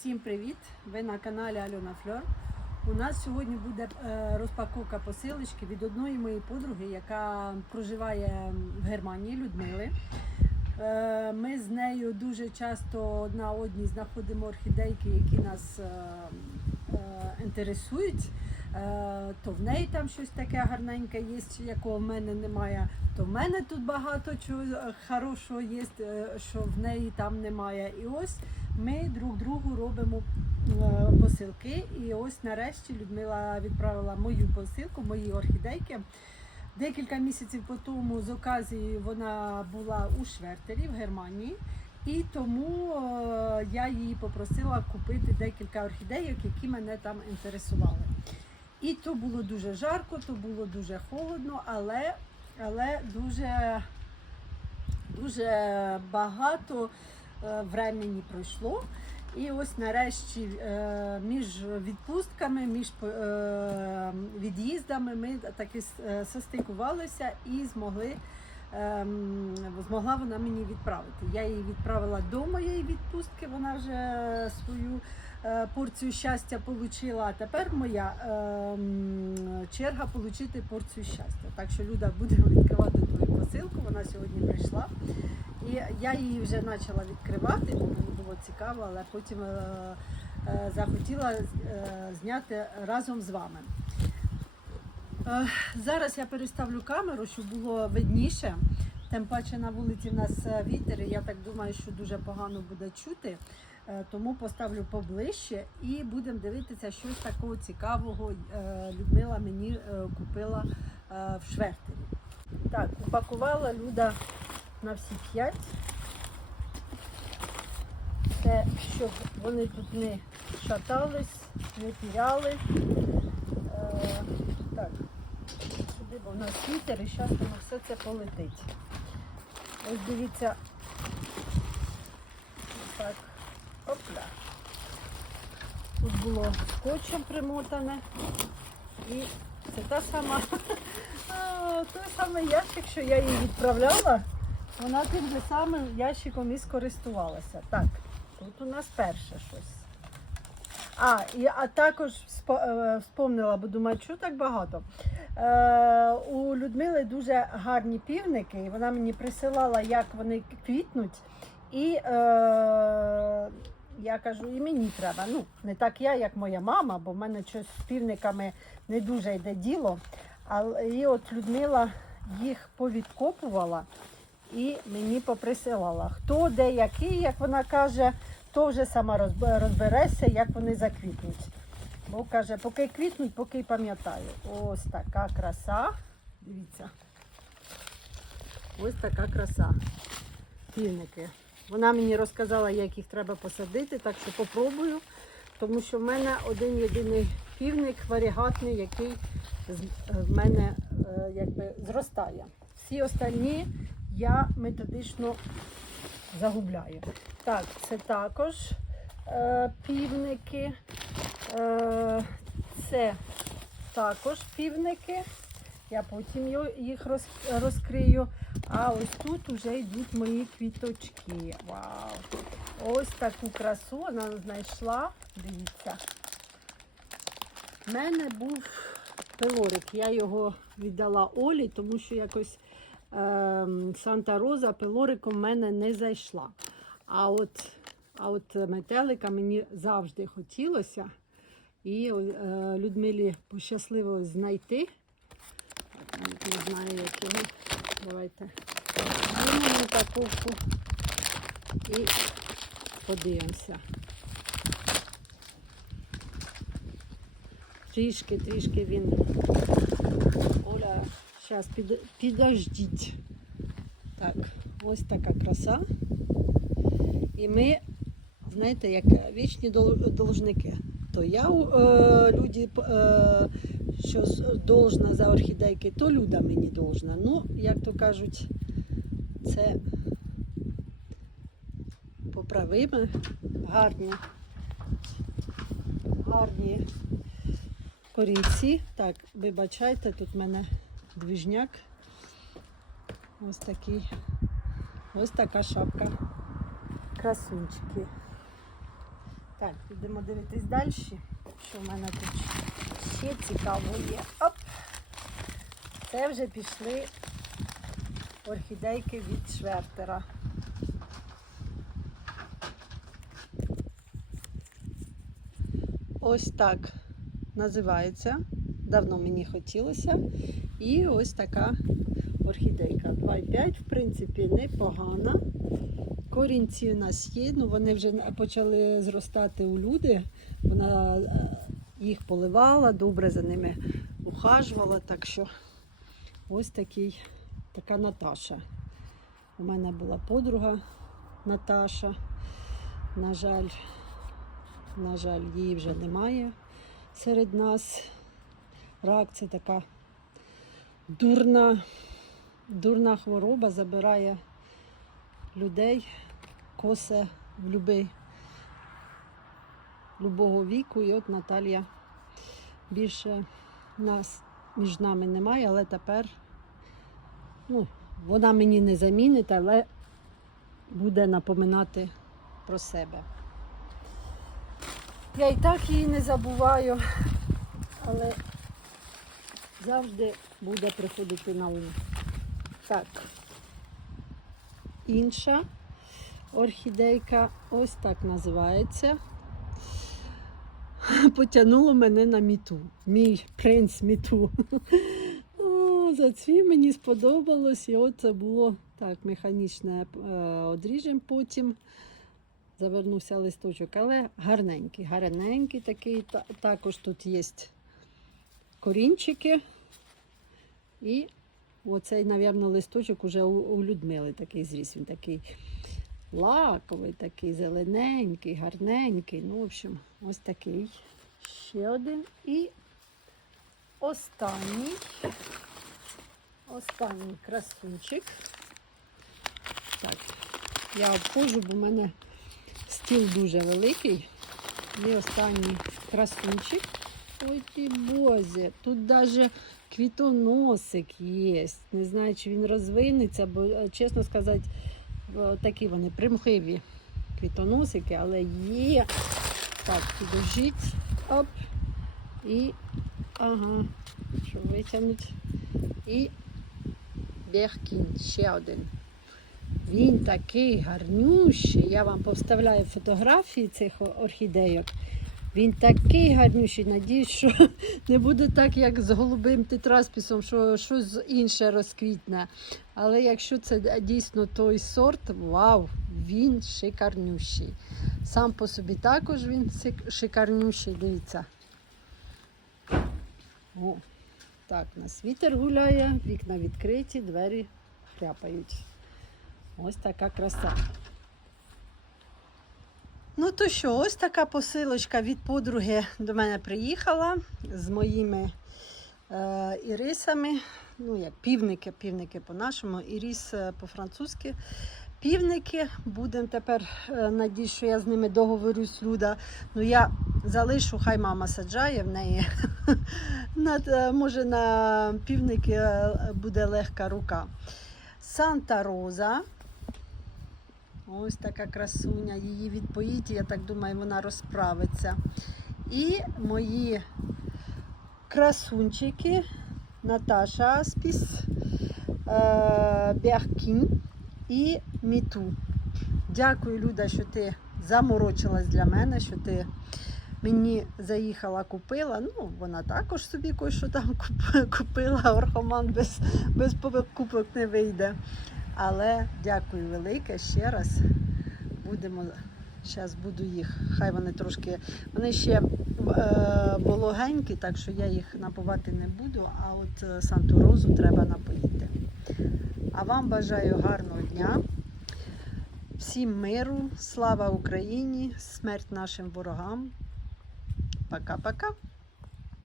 Всім привіт! Ви на каналі Альона Фльор. У нас сьогодні буде е, розпаковка посилочки від одної моєї подруги, яка проживає в Германії Людмили. Е, Ми з нею дуже часто одна одній знаходимо орхідейки, які нас е, інтересують. То в неї там щось таке гарненьке є, якого в мене немає. То в мене тут багато чого хорошого є, що в неї там немає. І ось ми друг другу робимо е, посилки. І ось нарешті Людмила відправила мою посилку, мої орхідейки. Декілька місяців по тому з оказії вона була у Швертері в Германії. І тому е, я її попросила купити декілька орхідейок, які мене там інтересували. І то було дуже жарко, то було дуже холодно, але, але дуже, дуже багато времени пройшло. І ось нарешті е, між відпустками, між е, від'їздами ми таки е, состикувалися і змогли. ем, Змогла вона мені відправити. Я її відправила до моєї відпустки. Вона вже свою е, порцію щастя отримала. А тепер моя ем, черга отримати порцію щастя. Так що Люда будемо відкривати твою посилку. Вона сьогодні прийшла. І я її вже почала відкривати, мені було цікаво, але потім е, е, захотіла е, зняти разом з вами. Зараз я переставлю камеру, щоб було видніше. Тим паче на вулиці в нас вітер, і я так думаю, що дуже погано буде чути. Тому поставлю поближче і будемо дивитися, щось такого цікавого Людмила мені купила в Швертері. Так, упакувала Люда на всі п'ять. Це, щоб вони тут не шатались, не піряли. Е, так, сюди, бо в нас вітер і зараз воно все це полетить. Ось дивіться. Так, опля. Тут було скотчем примотане. І це та сама, той самий ящик, що я їй відправляла. Вона тим же самим ящиком і скористувалася. Так, тут у нас перше щось. А, і, а також е, вспомнила, бо думаю, що так багато. Е, у Людмили дуже гарні півники, і вона мені присилала, як вони квітнуть. І е, я кажу, і мені треба. Ну, не так я, як моя мама, бо в мене щось з півниками не дуже йде діло. Але і от Людмила їх повідкопувала і мені поприсилала. Хто де який, як вона каже, то вже сама розб- розбереться, як вони заквітнуть. Бо каже, поки квітнуть, поки й пам'ятаю. Ось така краса. Дивіться. Ось така краса. Півники. Вона мені розказала, як їх треба посадити, так що попробую. Тому що в мене один єдиний півник варігатний, який в мене е, якби зростає. Всі остальні я методично загубляю. Так, це також е, півники. Е, це також півники. Я потім їх розкрию. А ось тут вже йдуть мої квіточки. Вау! Ось таку красу вона знайшла. Дивіться. У мене був пилорик. Я його віддала Олі, тому що якось Санта Роза пилориком в мене не зайшла. А от, а от метелика мені завжди хотілося. І е, Людмилі пощасливо знайти. Не знаю, як його. Давайте знімемо упаковку і подивимося. Трішки, трішки він. Оля, зараз під, підождіть. Так, ось така краса. І ми, знаєте, як вічні должники. То я е, люди, е, що должна за орхідейки, то люда мені должна. Ну, як то кажуть, це поправимо. Гарні. Гарні корінці. Так, вибачайте, тут мене двіжняк. Ось такий. Ось така шапка. Красунчики. Так, підемо дивитись далі. Що в мене тут ще цікаво є. Оп! Це вже пішли орхідейки від швертера. Ось так називається. Давно мені хотілося. І ось така орхідейка. 2,5, в принципі, непогана. Корінці у нас є, ну вони вже почали зростати у люди. Вона е, їх поливала, добре за ними ухажувала. Так що ось такий, така Наташа. У мене була подруга Наташа. На жаль, на жаль, її вже немає серед нас. Рак це така дурна, дурна хвороба, забирає людей, косе в любий, любого віку. І от Наталія більше нас між нами немає, але тепер ну, вона мені не замінить, але буде напоминати про себе. Я і так її не забуваю, але завжди буде приходити на ум. Так. Інша орхідейка ось так називається. Потягнуло мене на міту. Мій принц міту. О, зацвів мені сподобалось. І от це було так, механічне е, одріжем потім. Завернувся листочок, але гарненький, гарненький такий. Також тут є корінчики. І оцей, мабуть, листочок уже у, Людмили такий зріс. Він такий лаковий, такий зелененький, гарненький. Ну, в общем, ось такий. Ще один. І останній. Останній красунчик. Так, я обходжу, бо в мене стіл дуже великий. І останній красунчик. Ой ті бозі, тут навіть квітоносик є. Не знаю, чи він розвинеться, бо, е, чесно сказати, такі вони примхливі квітоносики, але є. Так, підожіть. Оп. І ага, щоб витягнути. І Бехкін, ще один. Він такий гарнющий. Я вам повставляю фотографії цих орхідейок. Він такий гарнющий. Надіюсь, що не буде так, як з голубим тетраспісом, що щось інше розквітне. Але якщо це дійсно той сорт, вау, він шикарнющий. Сам по собі також він шикарнющий, дивіться. О, так, у нас вітер гуляє, вікна відкриті, двері хляпають. Ось така краса. Ну то що, ось така посилочка від подруги до мене приїхала з моїми е, ірисами. Ну, як півники, півники по-нашому, іріс е, по-французьки. Півники. Будемо тепер, е, надіюсь, що я з ними договорюсь, Люда. Ну я залишу, хай мама саджає в неї. Над, е, може на півники буде легка рука. Санта Роза. Ось така красуня. Її відпоїть, я так думаю, вона розправиться. І мої красунчики Наташа Аспіс, е, Бяхкін і Міту. Дякую, Люда, що ти заморочилась для мене, що ти мені заїхала, купила. Ну, вона також собі кое-що там купила. Орхоман без, без покупок не вийде. Але дякую велике ще раз. Будемо зараз буду їх. Хай вони трошки. Вони ще е, вологенькі, так що я їх напувати не буду. А от е, Санту Розу треба напоїти. А вам бажаю гарного дня. Всім миру, слава Україні, смерть нашим ворогам. Пока-пока.